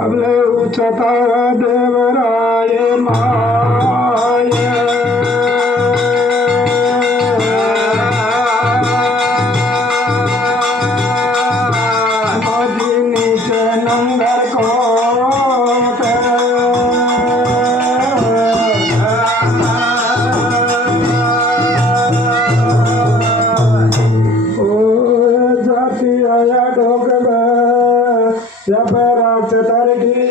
आपले उच्चता देवराय माय नीचे number quote जाती आया ढोकब या पैराच तरकी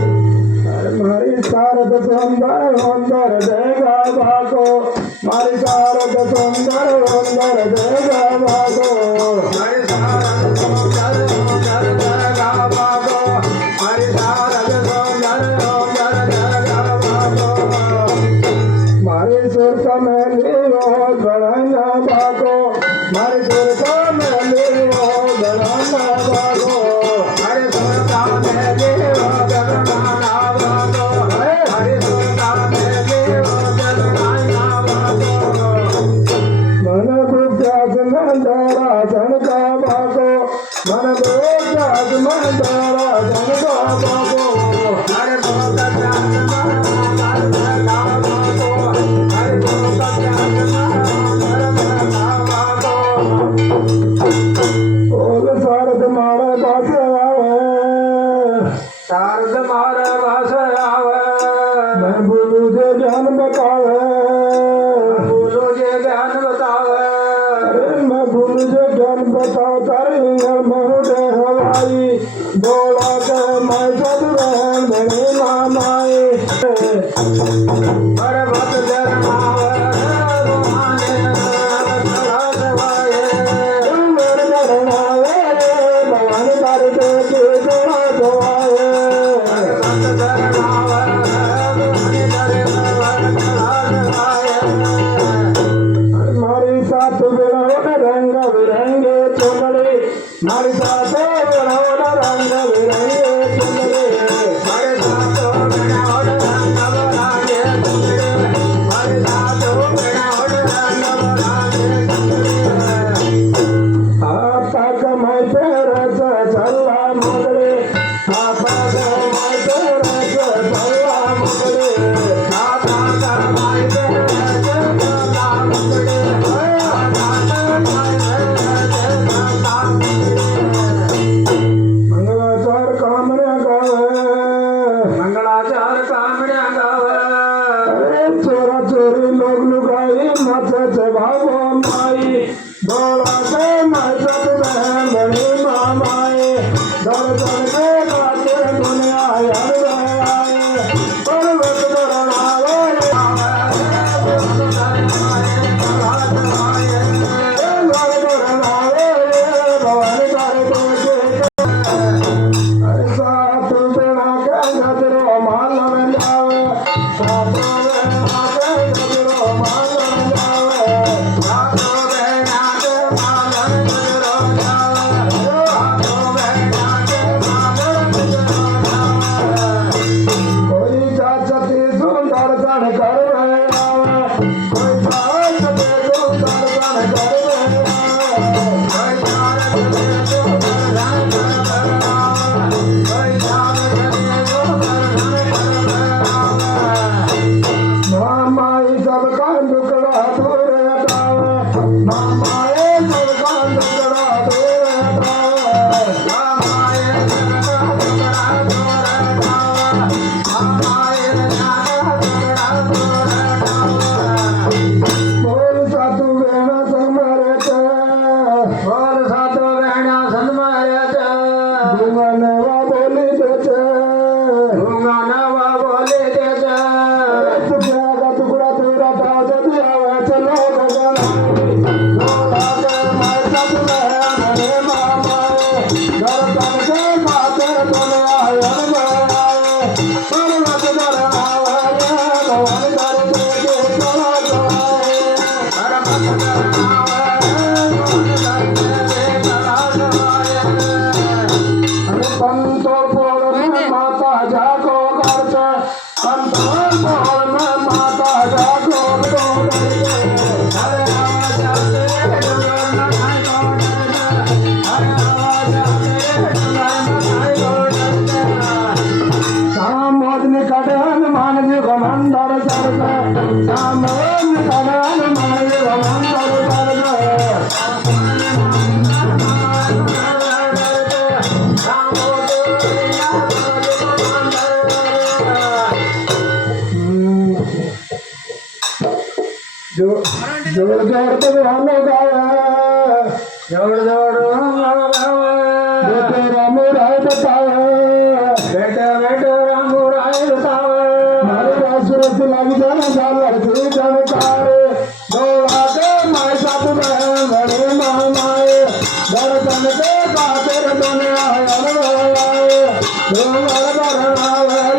मारी शारद सुंदर सुंदर देगा भागो मारी शारद सुंदर सुंदर देगा भागो मारी शारद सुंदर सुंदर देगा भागो मारी शारद सुंदर सुंदर देगा भागो मारी सुरत में लीलो गणना भागो मारी सुरत में लीलो गणना भागो मारी सुरत में लीलो गणना भागो हरि सुरत में लीलो गणना भागो मन बुद्धास मंदरा जनका भागो मन बुद्धास मंदरा जनका भागो हरि सुरत शारद मारे पास आवे शारद मारे पास आवे मैं बोलू जे ज्ञान बतावे बोलू जे ज्ञान बतावे अरे मैं बोलू जे ज्ञान बताओ तारे महुदे हवाई बोला के मैं सब रहन बने मामाए अरे भक्त जरमावे मारी साथ बिरौन रंग बिरंगे चुनरी मारी साथ बिरौन रंग बिरंगे चुनरी मारी साथ बिरौन रंग बिरंगे चुनरी मारी साथ बिरौन रंग बिरंगे चुनरी आपा कमाई तेरे से चला मुगले आपा कमाई तेरे से चला मुगले आपा कमाई तेरे से चला मुगले मंगलाचार कामण्या गावे मंगलाचार कामण्या गावे अरे चोरा चोरी लोग लुगाई माथे से भागो माई बोला के नाचत बहन बड़ी मामाए दर दर के गाते दुनिया यार आए पर्वत दरनावे सात बेड़ा के नजरो माल में जावे सात बेड़ा के नजरो माल में जावे सात बेड़ा के माल में नजरो जावे सात बेड़ा के माल में नजरो जावे कोई जाचती सुंदर सन कर रहे आवे कोई जाचती सुंदर सन कर रहे आवे कोई जाचती सुंदर सन कर रहे आवे कोई जाचती सुंदर सन कर रहे आवे मामाई सबका टुकड़ा दूर हटावे मामाई सबका टुकड़ा दूर हटावे मामाई सबका टुकड़ा दूर हटावे मामाई सबका टुकड़ा दूर हटावे बोल साधु वेणा संमारे बोल साधु वेणा संमारे गंगा नवा बोली देते गंगा नवा बोली देते टुकड़ा का टुकड़ा तेरा पास दिया चलो गंगा जोड जोड भगवान गाव जोड जोड गाव बेटे राम राय बताव बेटे बेटे राम राय बताव मारे रासुरत लागी जाना झाला श्री जनकार डोळा के माय साधु बड़े मामाए दर्शन के खातिर दुनिया अनवराए डोंगर भरनावे